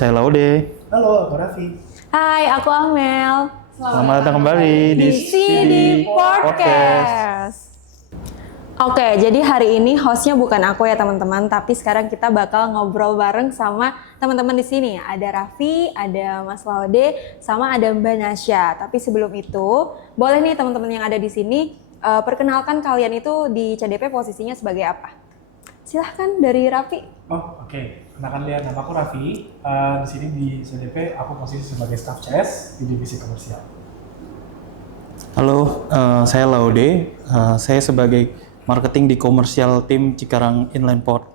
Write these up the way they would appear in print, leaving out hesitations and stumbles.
saya Laude. Halo, aku Raffi. Hai, aku Amel. Selamat datang kembali di CD Podcast. Oke, jadi hari ini hostnya bukan aku ya teman-teman, tapi sekarang kita bakal ngobrol bareng sama teman-teman di sini. Ada Raffi, ada Mas Laude, sama ada Mbak Nasya. Tapi sebelum itu, boleh nih teman-teman yang ada di sini perkenalkan kalian itu di CDP posisinya sebagai apa? Silahkan dari Raffi. Oh, oke. Kenalkan lihat, nama aku Raffi. Di sini di CDP aku posisi sebagai staff CS di divisi komersial. Halo, saya Laude. Saya sebagai marketing di komersial tim Cikarang Inland Port.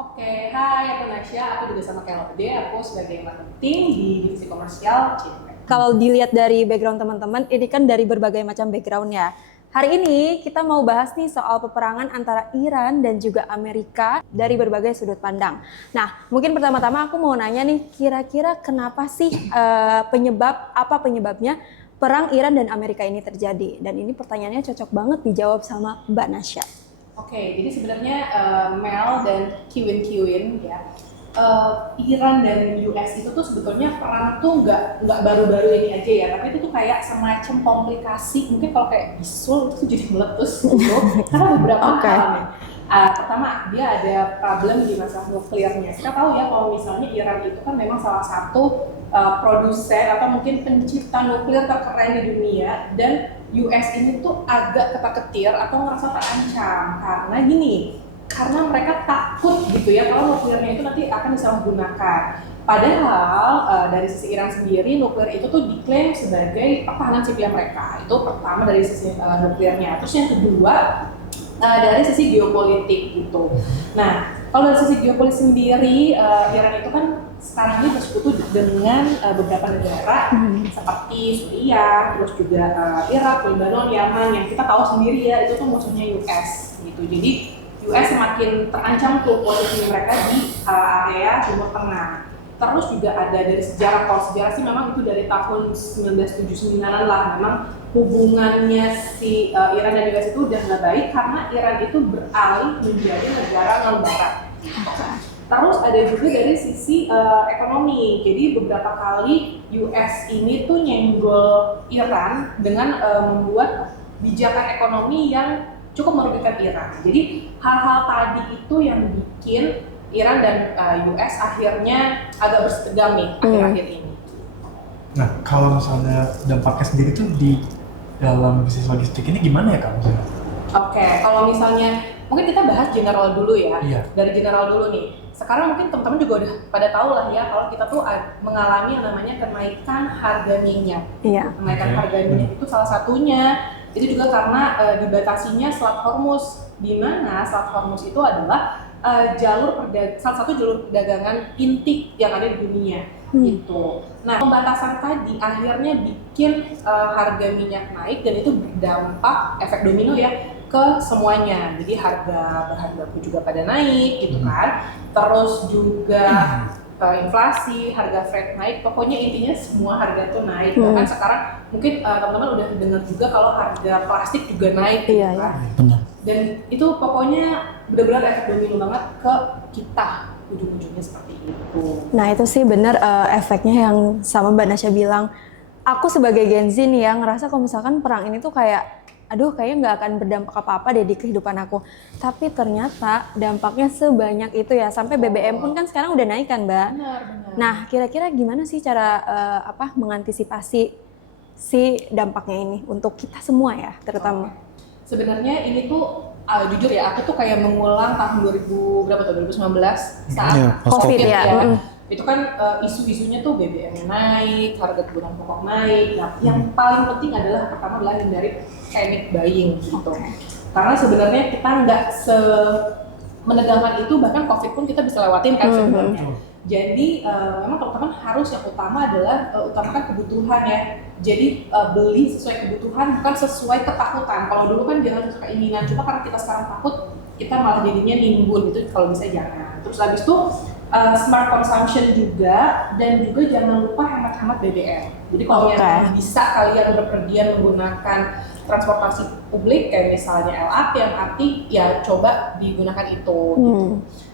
Oke, hai, aku Nasya. Aku juga sama kayak Laude. Aku sebagai marketing di divisi komersial CDP. Kalau dilihat dari background teman-teman, ini kan dari berbagai macam background ya. Hari ini kita mau bahas nih soal peperangan antara Iran dan juga Amerika dari berbagai sudut pandang. Nah, mungkin pertama-tama aku mau nanya nih, kira-kira kenapa sih apa penyebabnya perang Iran dan Amerika ini terjadi? Dan ini pertanyaannya cocok banget dijawab sama Mbak Nasya. Oke, jadi sebenarnya Mel dan Kiwin ya. Iran dan US itu tuh sebetulnya perang tuh nggak baru-baru ini aja ya, tapi itu tuh kayak semacam komplikasi, mungkin kalau kayak bisul itu jadi meletus gitu karena beberapa hal nih. Pertama, dia ada problem di masalah nuklirnya. Kita tahu ya kalau misalnya Iran itu kan memang salah satu produsen atau mungkin pencipta nuklir terkeren di dunia, dan US ini tuh agak ketar-ketir atau ngerasa terancam karena gini. Karena mereka takut gitu ya kalau nuklirnya itu nanti akan disalahgunakan. Padahal dari sisi Iran sendiri nuklir itu tuh diklaim sebagai pertahanan sipil mereka. Itu pertama dari sisi nuklirnya. Terus yang kedua dari sisi geopolitik gitu. Nah, kalau dari sisi geopolitik sendiri Iran itu kan sekarang ini bersekutu dengan beberapa negara seperti Suriah, terus juga Irak, Lebanon, Yaman yang kita tahu sendiri ya itu tuh musuhnya US gitu. Jadi US semakin terancam tuh posisi mereka di area Timur Tengah. Terus juga ada dari sejarah, kalau sejarah sih memang itu dari tahun 1979-an lah, memang hubungannya si Iran dan US itu udah nggak baik karena Iran itu beralih menjadi negara non-barat. Terus ada juga dari sisi ekonomi, jadi beberapa kali US ini tuh nyenggol Iran dengan membuat kebijakan ekonomi yang cukup merugikan Iran. Jadi hal-hal tadi itu yang bikin Iran dan US akhirnya agak bersetegang nih akhir-akhir ini. Nah, kalau misalnya dampaknya sendiri tuh di dalam bisnis logistik ini gimana ya Kak? Oke, kalau misalnya mungkin kita bahas general dulu ya. Iya. Dari general dulu nih. Sekarang mungkin teman-teman juga udah pada tahu lah ya kalau kita tuh mengalami yang namanya kenaikan harga minyak. Iya. Kenaikan harga minyak itu salah satunya. Itu juga karena dibatasinya Selat Hormuz, di mana Selat Hormuz itu adalah salah satu jalur perdagangan inti yang ada di dunia gitu. Nah, pembatasan tadi akhirnya bikin harga minyak naik dan itu berdampak efek domino ya ke semuanya. Jadi harga bahan baku juga pada naik gitu kan. Terus juga inflasi, harga freight naik, pokoknya intinya semua harga tuh naik. Bahkan sekarang mungkin teman-teman udah dengar juga kalau harga plastik juga naik gitu kan. Benar. Dan itu pokoknya benar-benar efek domino banget ke kita, ujung-ujungnya seperti itu. Nah itu sih benar efeknya yang sama Mbak Nasya bilang. Aku sebagai Gen Z nih ya ngerasa kalau misalkan perang ini tuh kayak aduh kayaknya nggak akan berdampak apa-apa deh di kehidupan aku. Tapi ternyata dampaknya sebanyak itu ya. Sampai BBM pun kan sekarang udah naik kan Mbak. Benar. Nah kira-kira gimana sih cara mengantisipasi si dampaknya ini untuk kita semua ya terutama? Sebenarnya ini tuh jujur ya aku tuh kayak mengulang tahun 2019 saat COVID ya. Itu kan isu-isunya tuh BBM naik, harga kebutuhan pokok naik. Nah, yang paling penting adalah pertama adalah hindari panic buying gitu. Karena sebenarnya kita nggak menegangkan itu, bahkan COVID pun kita bisa lewatin kan sebenarnya. Jadi memang teman-teman harus yang utama adalah utamakan kebutuhan ya. Jadi beli sesuai kebutuhan bukan sesuai ketakutan. Kalau dulu kan jangan sesuai keinginan, cuma karena kita sekarang takut, kita malah jadinya nimbun gitu. Kalau bisa jangan. Terus habis itu smart consumption juga, dan juga jangan lupa hemat-hemat BBM. Jadi kalau yang bisa kalian berpergian menggunakan transportasi publik kayak misalnya LRT, MRT, ya coba digunakan itu. Gitu.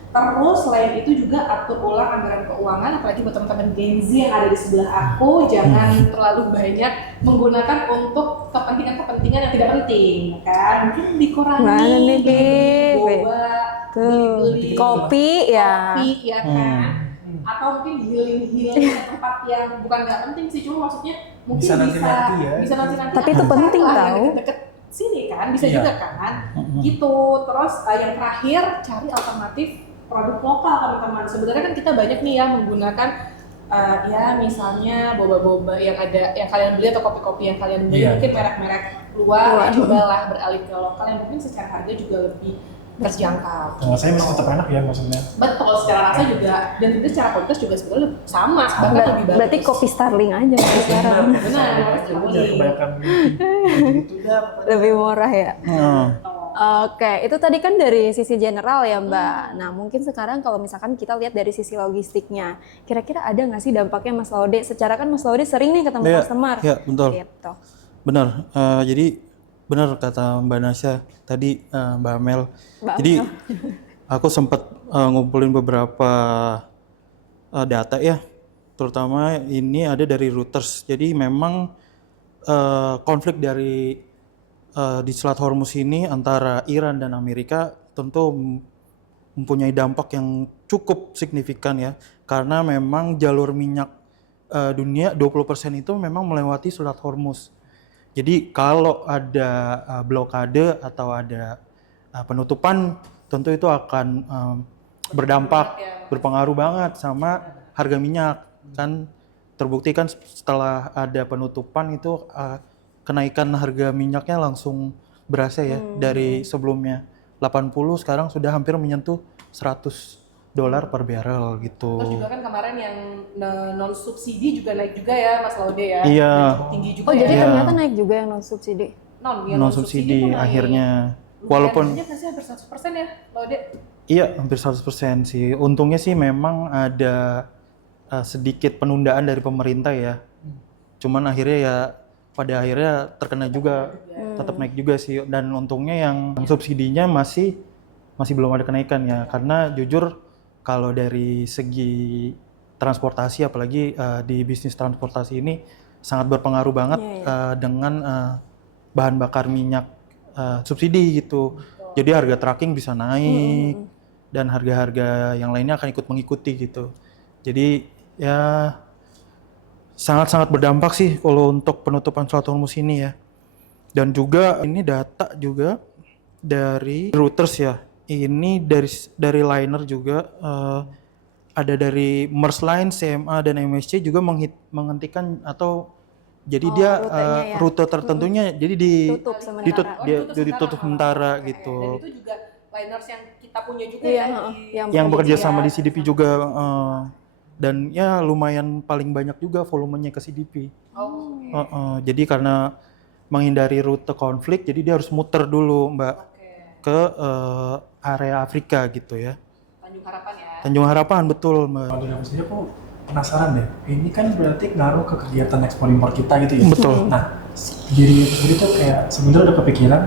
Terus selain itu juga atur ulang anggaran keuangan, apalagi buat teman-teman Gen Z yang ada di sebelah aku, jangan terlalu banyak menggunakan untuk kepentingan-kepentingan yang tidak penting, kan? Mungkin dikurangi, Mana nih, beli Bib? boba, Tuh, beli kopi ya. kopi, ya kan? Atau mungkin healing ke tempat yang bukan nggak penting sih, cuma maksudnya mungkin Bisa nanti-nanti ya. bisa nanti-nanti. Tapi itu akan penting cari lah tahu. yang deket-deket sini kan, bisa Iya. juga kan? Gitu. Terus yang terakhir, cari alternatif produk lokal teman-teman. Sebenarnya kan kita banyak nih ya menggunakan ya misalnya boba-boba yang ada yang kalian beli atau kopi-kopi yang kalian beli, Iya. mungkin merek-merek luar. Luar. Cobalah beralih ke lokal yang mungkin secara harga juga lebih terjangkau. Saya masih tetap enak ya maksudnya. Betul, secara rasa juga dan juga secara kualitas juga sebenarnya sama, bahkan lebih bagus. Berarti kopi Starling aja berarti sekarang. Benar, Kamu jangan kebanyakan gitu dah. Lebih murah ya. Nah, Oke, itu tadi kan dari sisi general ya Mbak. Nah mungkin sekarang kalau misalkan kita lihat dari sisi logistiknya, kira-kira ada nggak sih dampaknya Mas Laude? Secara kan Mas Laude sering nih ketemu Iya, customer. iya, betul. Gitu. benar. Jadi benar kata Mbak Nasya tadi, Mbak Amel. Mbak Jadi Amel. aku sempat ngumpulin beberapa data ya, terutama ini ada dari Reuters. Jadi memang konflik dari di Selat Hormuz ini antara Iran dan Amerika tentu mempunyai dampak yang cukup signifikan ya, karena memang jalur minyak dunia 20% itu memang melewati Selat Hormuz. Jadi kalau ada blokade atau ada penutupan, tentu itu akan berdampak, berpengaruh banget sama harga minyak. Kan terbukti kan setelah ada penutupan itu kenaikan harga minyaknya langsung berasa ya, dari sebelumnya 80 sekarang sudah hampir menyentuh $100 per barrel gitu. Terus juga kan kemarin yang non subsidi juga naik juga ya Mas Laude ya. Iya. Tinggi juga Oh ya. jadi Iya. ternyata naik juga yang non subsidi. Yang Non subsidi tuh naik. akhirnya, Lumayan walaupun banyak nggak sih, hampir 100% ya Laude. iya hampir 100% sih. Untungnya sih memang ada sedikit penundaan dari pemerintah ya. Cuman akhirnya ya pada akhirnya terkena juga, tetap naik juga sih. Dan untungnya yang subsidinya masih belum ada kenaikan ya. Karena jujur kalau dari segi transportasi, apalagi di bisnis transportasi ini sangat berpengaruh banget dengan bahan bakar minyak subsidi gitu. Jadi harga trucking bisa naik dan harga-harga yang lainnya akan ikut mengikuti gitu. Jadi ya sangat-sangat berdampak sih kalau untuk penutupan Selat Hormuz ini ya. Dan juga ini data juga dari Reuters ya. Ini dari liner juga ada dari Maersk Line, CMA dan MSC juga menghentikan atau jadi dia rutenya ya. rute tertentunya jadi Tutup sementara. ditutup sementara Oke. gitu. Dan itu juga liners yang kita punya juga Iya, ya Yang bekerja ya. sama di CDP juga dan ya lumayan paling banyak juga volumenya ke CDP. Jadi karena menghindari rute konflik, jadi dia harus muter dulu Mbak ke area Afrika gitu ya. Tanjung Harapan ya. Tanjung Harapan betul Mbak. Kalau dari aku sendiri aku penasaran deh. Ini kan berarti ngaruh ke kegiatan ekspor impor kita gitu ya. Betul. Nah, jadi sendiri tuh kayak sebenarnya udah kepikiran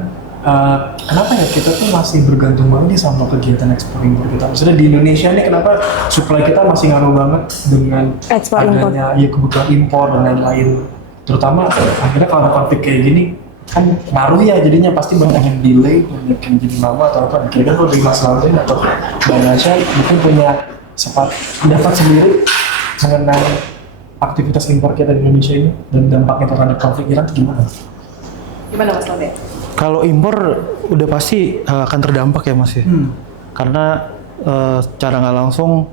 kenapa ya kita tuh masih bergantung banget nih sama kegiatan ekspor impor kita. Maksudnya di Indonesia nih kenapa supply kita masih ngaruh banget dengan Ekspor impor. adanya ya kebutuhan impor dan lain-lain. Terutama akhirnya kalau ada konflik kayak gini kan ngaruh ya, jadinya pasti banyak yang delay, banyak yang jadi lama atau apa. Kira-kira kalau dari Mas Laude atau Mbak Nasya mungkin punya pendapat sendiri mengenai aktivitas impor kita di Indonesia ini dan dampaknya terhadap konflik Iran itu gimana? Gimana Mas Laude? Kalau impor udah pasti akan terdampak ya Mas ya. Karena secara nggak langsung,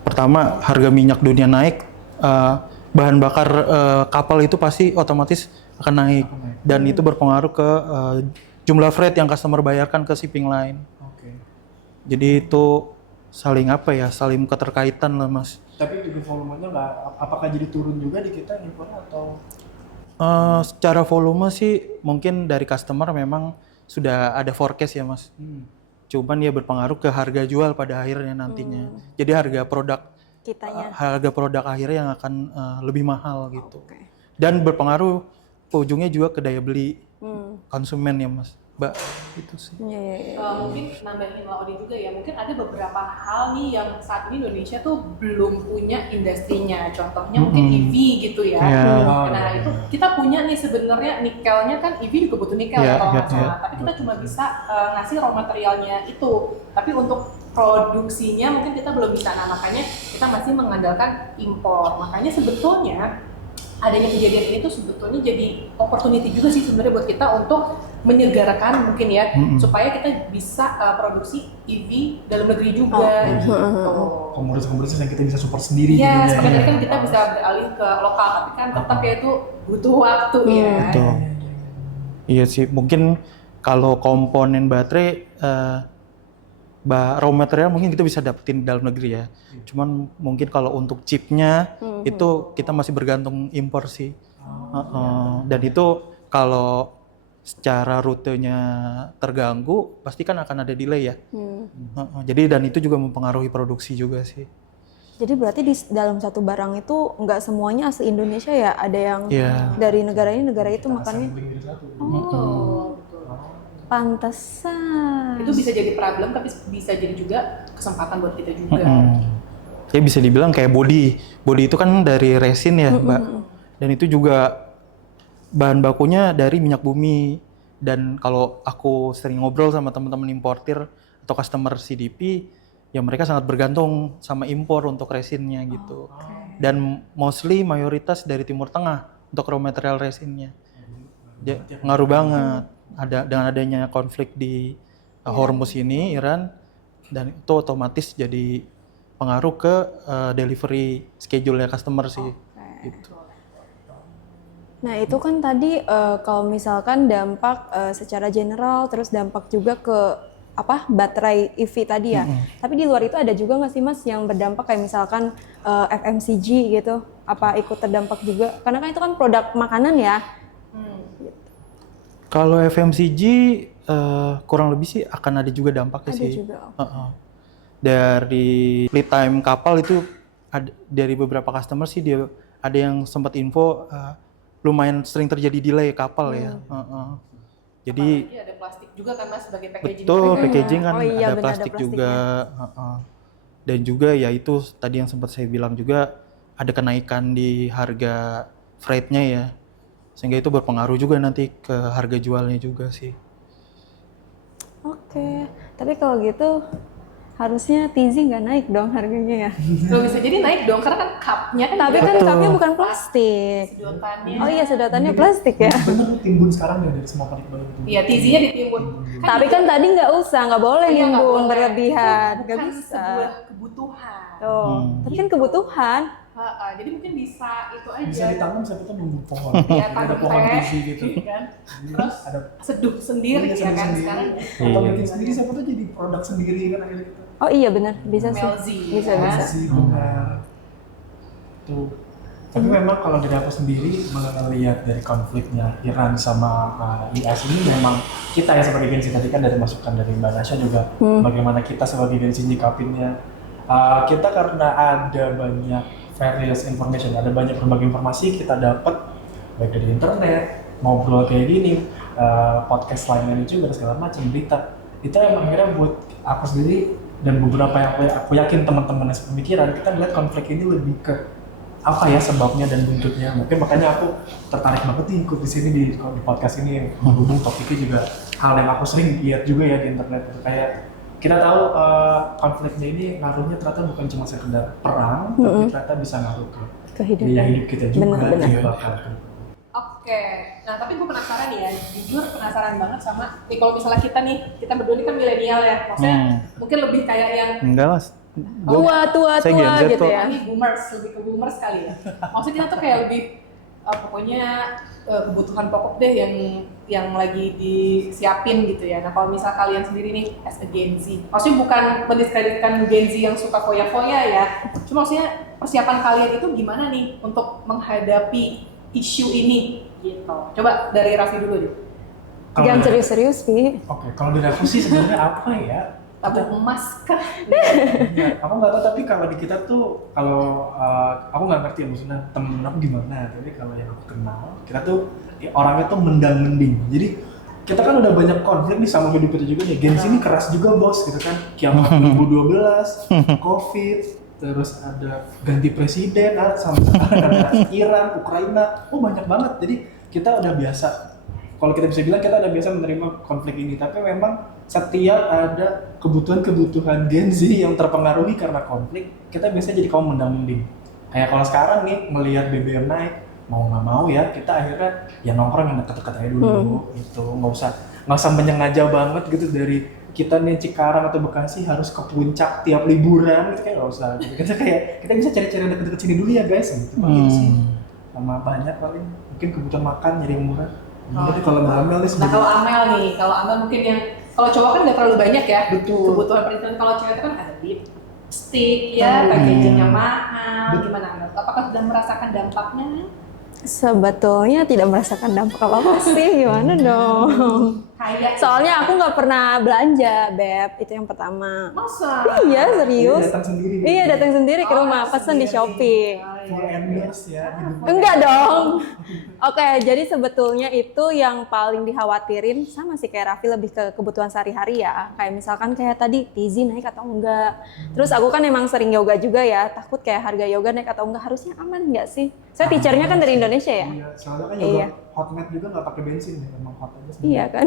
pertama harga minyak dunia naik, bahan bakar kapal itu pasti otomatis akan naik dan itu berpengaruh ke jumlah freight yang customer bayarkan ke shipping line. Oke. Jadi itu saling saling keterkaitan lah Mas. Tapi juga volumenya nggak, apakah jadi turun juga di kita impornya atau? Secara volume sih mungkin dari customer memang sudah ada forecast ya Mas. Cuman ya berpengaruh ke harga jual pada akhirnya nantinya. Jadi harga produk akhirnya yang akan lebih mahal gitu. Dan berpengaruh ujungnya juga ke daya beli konsumen ya Mas. Mbak, itu sih. Iya, iya, iya. Mungkin nambahin Laudi juga ya, mungkin ada beberapa hal nih yang saat ini Indonesia tuh belum punya industrinya, contohnya mungkin EV gitu ya. Iya. Nah itu kita punya nih sebenarnya nikelnya kan EV juga butuh nikel Iya, kalau iya, nggak salah, tapi kita cuma bisa ngasih raw materialnya itu, tapi untuk produksinya mungkin kita belum bisa, nah makanya kita masih mengandalkan impor. Makanya sebetulnya adanya kejadian ini tuh sebetulnya jadi opportunity juga sih sebenarnya buat kita untuk menyegarakan mungkin ya, supaya kita bisa produksi EV dalam negeri juga gitu. Komoditas-komoditas yang kita bisa support sendiri. Iya, jadinya, sebenarnya ya. kan kita bisa beralih ke lokal, tapi kan tetap ya itu butuh waktu ya. Betul. Iya sih, mungkin kalau komponen baterai raw material mungkin kita bisa dapetin di dalam negeri ya. Cuman mungkin kalau untuk chipnya itu kita masih bergantung impor sih. Dan itu kalau secara rutenya terganggu pasti kan akan ada delay ya. Jadi dan itu juga mempengaruhi produksi juga sih. Jadi berarti di dalam satu barang itu nggak semuanya asli Indonesia ya? Ada yang dari negara ini, negara itu makanya. Betul. Pantesan. Itu bisa jadi problem, tapi bisa jadi juga kesempatan buat kita juga. Ya bisa dibilang kayak body itu kan dari resin ya Mbak, dan itu juga bahan bakunya dari minyak bumi. Dan kalau aku sering ngobrol sama teman-teman importir atau customer CDP, ya mereka sangat bergantung sama impor untuk resinnya gitu. Dan mostly mayoritas dari Timur Tengah untuk raw material resinnya. Ngaruh banget. Dengan adanya konflik di Hormuz ini, Iran, dan itu otomatis jadi pengaruh ke delivery schedule-nya customer sih. Gitu. Nah itu kan tadi kalau misalkan dampak secara general, terus dampak juga ke baterai EV tadi ya. Tapi di luar itu ada juga nggak sih Mas yang berdampak kayak misalkan FMCG gitu, apa ikut terdampak juga? Karena kan itu kan produk makanan ya. Kalau FMCG kurang lebih sih akan ada juga dampaknya Ada sih. juga. Dari lead time kapal itu dari beberapa customer sih dia ada yang sempat info lumayan sering terjadi delay kapal ya. Jadi apalagi ada plastik juga kan Mas sebagai packaging. betul packaging kan Oh iya, ada benar, plastik ada juga. Dan juga ya itu tadi yang sempat saya bilang juga ada kenaikan di harga freight-nya ya. Sehingga itu berpengaruh juga nanti ke harga jualnya juga sih. Oke, tapi kalau gitu harusnya Tizi nggak naik dong harganya ya. Loh, bisa jadi naik dong karena kan cupnya kan Tapi juga kan cupnya bukan plastik. sedotannya. Oh iya, sedotannya plastik ya. Bener timbun sekarang ya dari semua pabrik baru itu. Iya, tizinya ditimbun. Tapi kan tadi nggak usah, nggak boleh Iya, nggak nimbun boleh. berlebihan, Itu nggak bukan bisa. sebuah kebutuhan. Tuh, tapi kan kebutuhan. Jadi mungkin bisa itu aja. Bisa ditanam siapa tuh nunggu pohon. Iya, Ada tanam pohon teh, tizi gitu. kan? Terus ada Seduh sendiri Iya, ya kan sendiri. sekarang. Atau bikin sendiri siapa tuh jadi produk sendiri kan akhirnya gitu. Oh iya benar, bisa sih. Melzi, Bisa, ya. bisa. Sih, benar. Tuh. Tapi memang kalau dari aku sendiri melihat dari konfliknya Iran sama US ini memang kita ya sebagai Gensi tadi kan dari masukan dari Mbak Nasya juga bagaimana kita sebagai Gensi nyikapinnya. Kita karena ada banyak various information, ada banyak berbagai informasi kita dapat baik dari internet, ngobrol kayak gini, podcast lainnya juga dan segala macam berita. Itu emang akhirnya buat aku sendiri dan beberapa yang aku yakin teman-teman yang sepemikiran, kita melihat konflik ini lebih ke apa ya sebabnya dan buntutnya. Mungkin makanya aku tertarik banget nih ikut di sini di podcast ini berhubung topiknya juga hal yang aku sering lihat juga ya di internet itu kayak kita tahu konfliknya ini ngaruhnya ternyata bukan cuma sekedar perang, tapi ternyata bisa ngaruh ke Kehidupan. biaya hidup kita juga. Benar. Gitu bakal. Oke, nah tapi gue penasaran ya, jujur penasaran banget sama nih kalau misalnya kita berdua ini kan milenial ya, maksudnya mungkin lebih kayak yang Enggak lah. Tua saya Gen Z gitu kok. ya. ini boomers, lebih ke boomers kali ya. Maksudnya kita tuh kayak lebih pokoknya kebutuhan pokok deh yang lagi disiapin gitu ya. Nah kalau misal kalian sendiri nih as a Gen Z, maksudnya bukan mendiskreditkan Gen Z yang suka foya-foya ya, cuma maksudnya persiapan kalian itu gimana nih untuk menghadapi isu ini gitu. Coba dari Raffi dulu deh. Kalau Jangan dari- serius-serius, Pi. Oke, kalau dari aku sih sebenarnya apa ya? Tabung emas kah? Ya, aku nggak tahu, tapi kalau di kita tuh kalau aku nggak ngerti ya maksudnya temen aku gimana, tapi kalau yang aku kenal kita tuh orangnya tuh mendang-mending. Jadi kita kan udah banyak konflik nih sama hidup kita juga nih. Gen Z ini keras juga bos gitu kan. Kiamat 2012, Covid, terus ada ganti presiden, sama ada Iran, Ukraina. Oh banyak banget. Jadi kita udah biasa. Kalau kita bisa bilang kita udah biasa menerima konflik ini. Tapi memang setiap ada kebutuhan-kebutuhan Gen Z yang terpengaruhi karena konflik, kita biasanya jadi kaum mendang-mending. Kayak kalau sekarang nih melihat BBM naik, mau nggak mau ya kita akhirnya ya nongkrong yang deket-deket aja dulu gitu, nggak usah menyengaja banget gitu dari kita nih Cikarang atau Bekasi harus ke puncak tiap liburan gitu, kayak nggak usah gitu. Kita bisa cari-cari yang deket-deket sini dulu ya guys gitu gitu sih, sama banyak paling mungkin kebutuhan makan nyari yang murah. Jadi kalau Mbak Amel nih Nah sebenarnya kalau Amel mungkin yang kalau cowok kan nggak terlalu banyak ya Betul. kebutuhan perintilan. Kalau cewek itu kan ada lipstick ya, packagingnya mahal. Gimana Amel? Apakah sudah merasakan dampaknya? Sebetulnya tidak merasakan dampak apa-apa sih, gimana dong? Kayak Soalnya aku nggak pernah belanja, Beb, itu yang pertama. masa? Iya, serius. datang sendiri. Iya, datang sendiri ke rumah, pesen di Shopee. Full endorse ya. Enggak dong. Oke, jadi sebetulnya itu yang paling dikhawatirin sama sih kayak Raffi, lebih ke kebutuhan sehari-hari ya. Kayak misalkan kayak tadi Tizi naik atau enggak. Terus aku kan emang sering yoga juga ya, takut kayak harga yoga naik atau enggak, harusnya aman enggak sih? Saya teachernya kan dari Indonesia ya. Iya, soalnya kan Iya. juga hotmate juga nggak pakai bensin ya, emang hot aja sendiri. Iya kan?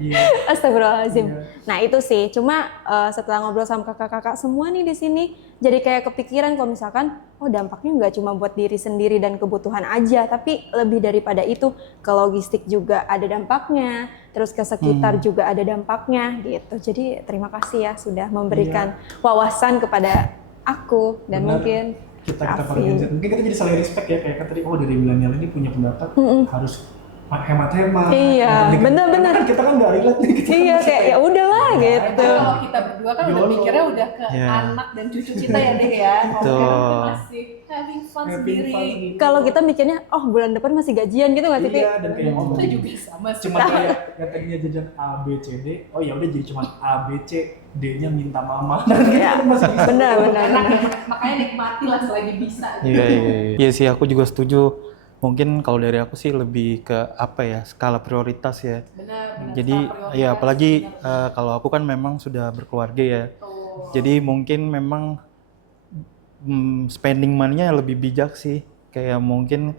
Iya. Astagfirullahaladzim. Iya. Nah itu sih, cuma setelah ngobrol sama kakak-kakak semua nih di sini, jadi kayak kepikiran kalau misalkan, oh dampaknya nggak cuma buat diri sendiri dan kebutuhan aja, tapi lebih daripada itu, ke logistik juga ada dampaknya, terus ke sekitar juga ada dampaknya gitu. Jadi terima kasih ya sudah memberikan wawasan kepada aku dan Benar. mungkin kita Raffi. para Gen Z. Mungkin kita jadi saling respect ya, kayak kan tadi oh dari milenial ini punya pendapat harus hemat-hemat. Iya, Karena benar-benar. kan kita kan nggak relate nih. Kita Iya kan kayak ya udahlah gitu. Karena kalau kita berdua kan udah YOLO. mikirnya udah ke Iya. anak dan cucu kita ya deh ya. Betul. Kita masih having fun Having sendiri. fun sendiri. Kalau kita mikirnya, oh bulan depan masih gajian gitu nggak sih? Pi? Iya, dan kayak ngomong Kita juga sama sih. cuma kayak yang tadinya jajan A B C D, oh ya udah jadi cuma A B C D-nya minta mama. Dan kita Iya. kan masih bisa. Benar, benar, Enak benar. ya, makanya nikmati lah selagi bisa. Iya, iya, iya. Iya sih, aku juga setuju. Mungkin kalau dari aku sih lebih ke apa ya, skala prioritas ya. Benar. Jadi ya apalagi kalau aku kan memang sudah berkeluarga ya. Jadi mungkin memang spending money-nya lebih bijak sih. Kayak mungkin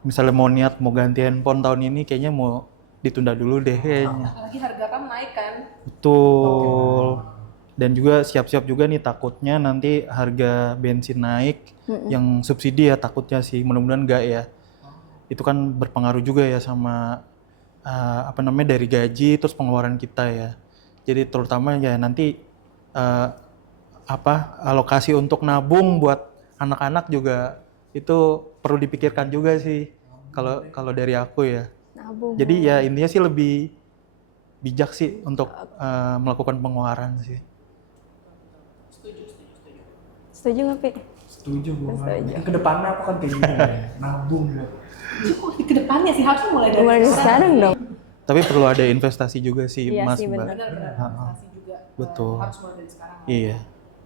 misalnya mau niat mau ganti handphone tahun ini, kayaknya mau ditunda dulu deh kayaknya. Apalagi harga kan naik kan. Betul. Dan juga siap-siap juga nih takutnya nanti harga bensin naik, yang subsidi ya takutnya sih, mudah-mudahan enggak ya. Itu kan berpengaruh juga ya sama apa namanya dari gaji terus pengeluaran kita ya. Jadi terutama ya nanti alokasi untuk nabung buat anak-anak juga itu perlu dipikirkan juga sih kalau dari aku ya. Nabung. Jadi ya intinya sih lebih bijak sih untuk melakukan pengeluaran sih. Setuju nggak, Pi? Setuju gue. Setuju. Ke depannya aku kan kayak gini nabung buat. Kok di kedepannya sih harusnya mulai dari Mulai dari sekarang dong. Tapi perlu ada investasi juga sih, Iya Mas, sih, Mbak. benar. Benar-benar investasi juga. Betul. Harus mulai dari sekarang. Iya.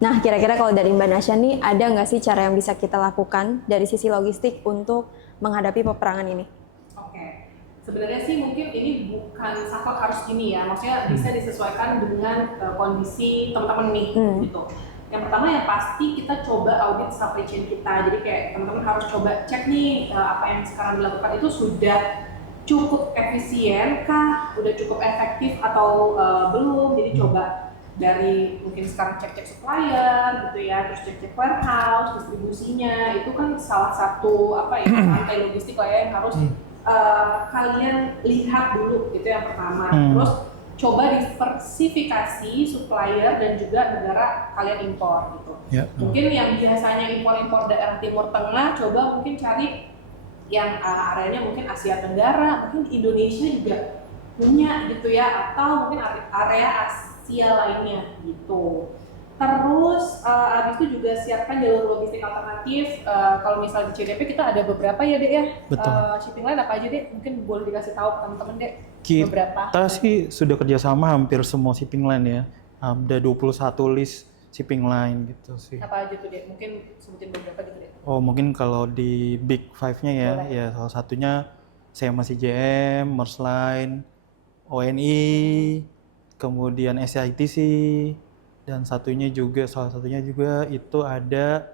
Nah, kira-kira kalau dari Mbak Nasya nih, ada nggak sih cara yang bisa kita lakukan dari sisi logistik untuk menghadapi peperangan ini? Oke, sebenarnya sih mungkin ini bukan saklek harus gini ya, maksudnya bisa disesuaikan dengan kondisi teman-teman nih, gitu. Yang pertama yang pasti kita coba audit supply chain kita, jadi kayak teman-teman harus coba cek nih apa yang sekarang dilakukan itu sudah cukup efisien kah, udah cukup efektif atau belum, jadi coba dari mungkin sekarang cek-cek supplier gitu ya, terus cek-cek warehouse, distribusinya, itu kan salah satu apa ya rantai logistik lah ya yang harus kalian lihat dulu, itu yang pertama. Terus coba diversifikasi supplier dan juga negara kalian impor gitu. Ya. Mungkin yang biasanya impor-impor daerah Timur Tengah, coba mungkin cari yang areanya mungkin Asia Tenggara, mungkin Indonesia juga punya gitu ya, atau mungkin area Asia lainnya gitu. Terus abis itu juga siapkan jalur logistik alternatif. Kalau misalnya di CDP kita ada beberapa ya Dek ya. Betul. Shipping line apa aja Dek? Mungkin boleh dikasih tahu teman-teman Dek. Beberapa. Kita sih sudah kerjasama hampir semua shipping line ya. Ada 21 list shipping line gitu sih. Apa aja tuh Dek? Mungkin sebutin beberapa gitu Dek. Oh mungkin kalau di Big Five-nya ya, Boleh. ya salah satunya saya masih JM, Maersk Line, ONI, kemudian SITC, dan salah satunya juga itu ada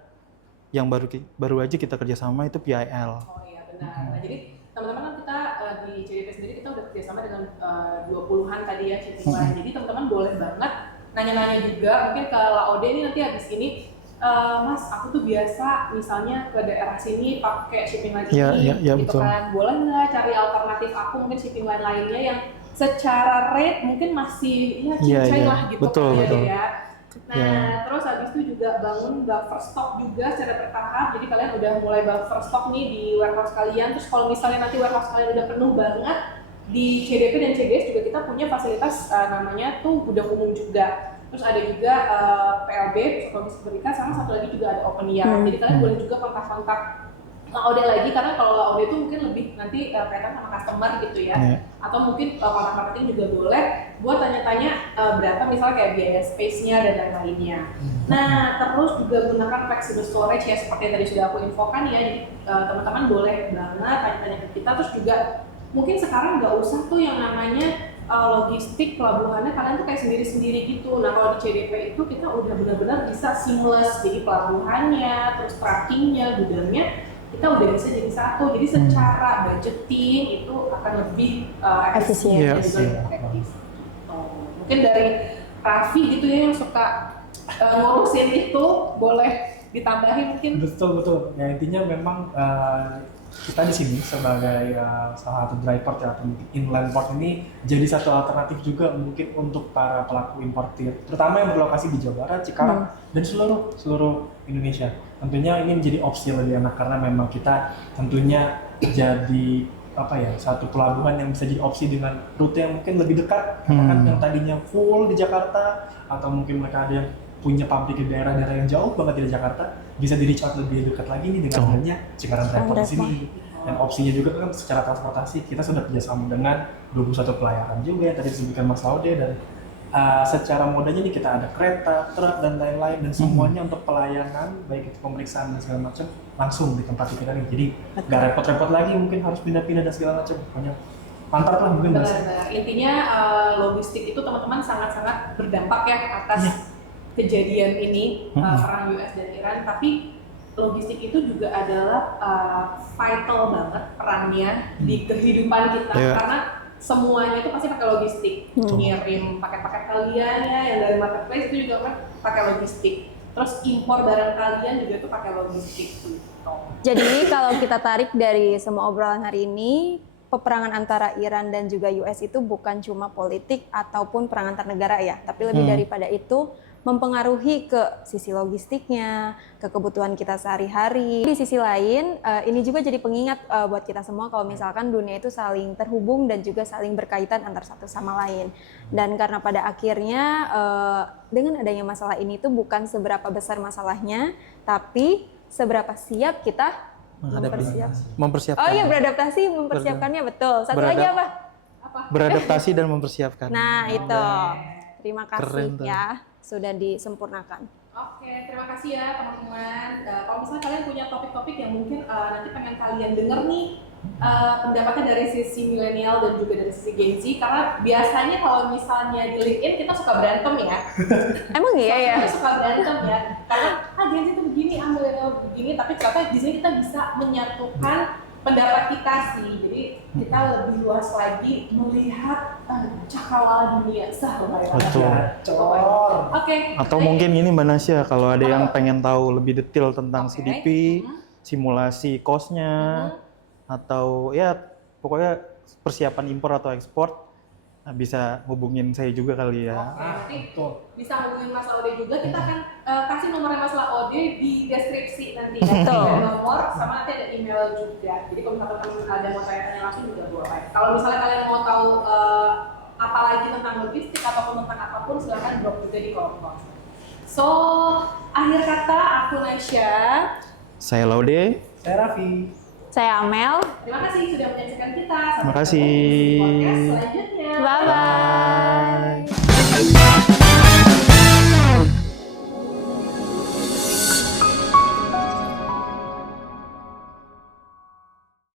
yang baru aja kita kerjasama itu PIL. Oh iya benar. Nah jadi teman-teman kan kita di CDP sendiri kita udah kerjasama dengan 20-an tadi ya shipping line. Jadi teman-teman boleh banget nanya-nanya juga mungkin ke Laode ini nanti habis ini, Mas aku tuh biasa misalnya ke daerah sini pakai shipping line ini, gitu betul. Kan boleh nggak cari alternatif aku mungkin shipping line lainnya yang secara rate mungkin masih ya cincai lah gitu betul, kan betul. ya. Nah, terus habis itu juga bangun buffer stock juga secara bertahap. Jadi kalian udah mulai buffer stock nih di warehouse kalian. Terus kalau misalnya nanti warehouse kalian udah penuh banget, di CDP dan CDS juga kita punya fasilitas namanya tuh gudang umum juga. Terus ada juga PLB, Komisi Berikat, sama satu lagi juga ada open yard. Jadi kalian boleh juga kontak-kontak Laode lagi, karena kalau Laode itu mungkin lebih nanti kaitan sama customer gitu ya. Atau mungkin kontak marketing juga boleh buat tanya-tanya berapa misalnya kayak biaya space-nya dan lain-lainnya. Nah, terus juga gunakan flexible storage ya seperti yang tadi sudah aku infokan ya. Jadi teman-teman boleh banget tanya-tanya ke kita. Terus juga mungkin sekarang nggak usah tuh yang namanya logistik pelabuhannya kalian tuh kayak sendiri-sendiri gitu. Nah kalau di CDP itu kita udah benar-benar bisa seamless, jadi pelabuhannya, terus trackingnya, gudangnya kita udah bisa jadi satu. Jadi secara budgeting itu akan lebih efisien dan juga lebih efektif. Mungkin dari Raffi gitu ya yang suka ngurusin itu boleh ditambahin mungkin. Betul. Ya intinya memang kita di sini sebagai salah satu driver atau inland port ini jadi satu alternatif juga mungkin untuk para pelaku importir, terutama yang berlokasi di Jawa Barat, Cikarang dan seluruh Indonesia. Tentunya ini menjadi opsi lebih enak karena memang kita tentunya jadi satu pelabuhan yang bisa jadi opsi dengan rute yang mungkin lebih dekat, kan yang tadinya full di Jakarta atau mungkin mereka ada yang punya pabrik di daerah-daerah yang jauh banget dari Jakarta, bisa di reach out lebih dekat lagi nih dengan adanya Cikarang Transport di sini. Dan opsinya juga kan secara transportasi kita sudah kerjasama dengan 21 pelayaran juga yang tadi disebutkan Mas Laude, dan secara modanya nih kita ada kereta, truk dan lain-lain, dan semuanya untuk pelayanan baik itu pemeriksaan dan segala macam langsung di tempat kita nih. Jadi nggak repot-repot lagi mungkin harus pindah-pindah dan segala macam. Pokoknya mantap lah mungkin bahasa. Intinya logistik itu teman-teman sangat-sangat berdampak ya atas kejadian ini perang US dan Iran, tapi logistik itu juga adalah vital banget perannya di kehidupan kita karena semuanya itu pasti pakai logistik. Ngirim paket-paket kalian ya yang dari marketplace itu juga kan pakai logistik. Terus impor barang kalian juga itu pakai logistik gitu. Jadi kalau kita tarik dari semua obrolan hari ini, peperangan antara Iran dan juga US itu bukan cuma politik ataupun perang antar negara ya, tapi lebih daripada itu mempengaruhi ke sisi logistiknya, ke kebutuhan kita sehari-hari. Di sisi lain, ini juga jadi pengingat buat kita semua kalau misalkan dunia itu saling terhubung dan juga saling berkaitan antar satu sama lain. Dan karena pada akhirnya dengan adanya masalah ini tuh bukan seberapa besar masalahnya, tapi seberapa siap kita mempersiapkan. Oh iya, beradaptasi, mempersiapkannya, betul. Satu lagi apa? Beradaptasi dan mempersiapkan. Nah, itu. Terima kasih Keren, ya, sudah disempurnakan. Oke, terima kasih ya teman-teman. Kalau misalnya kalian punya topik-topik yang mungkin nanti pengen kalian denger nih pendapatnya dari sisi milenial dan juga dari sisi Gen Z, karena biasanya kalau misalnya di LinkedIn kita suka berantem ya. Emang iya ya? Suka berantem ya, karena Gen Z itu begini, milenial begini, tapi ternyata di sini kita bisa menyatukan pendapat kita sih. Jadi kita lebih luas lagi melihat cakrawala dunia Oke. Atau mungkin ini Mbak Nasya, kalau ada yang pengen tahu lebih detail tentang CDP, simulasi cost-nya, atau ya pokoknya persiapan impor atau ekspor, bisa hubungin saya juga kali ya. Nanti bisa hubungin Mas Laude juga. Kita akan kasih nomornya Mas Laude di deskripsi nanti. Ada nomor sama nanti ada email juga. Jadi kalau misalnya teman ada mau tanya-tanya langsung juga boleh. Kalau misalnya kalian mau tahu apa lagi tentang logistik ataupun tentang apapun, silahkan drop juga di kolom komentar. So, akhir kata aku Nasya. Saya Laude. Saya Raffi. Saya Amel. Terima kasih sudah menyaksikan kita. Terima kasih. Podcast selanjutnya. Bye-bye.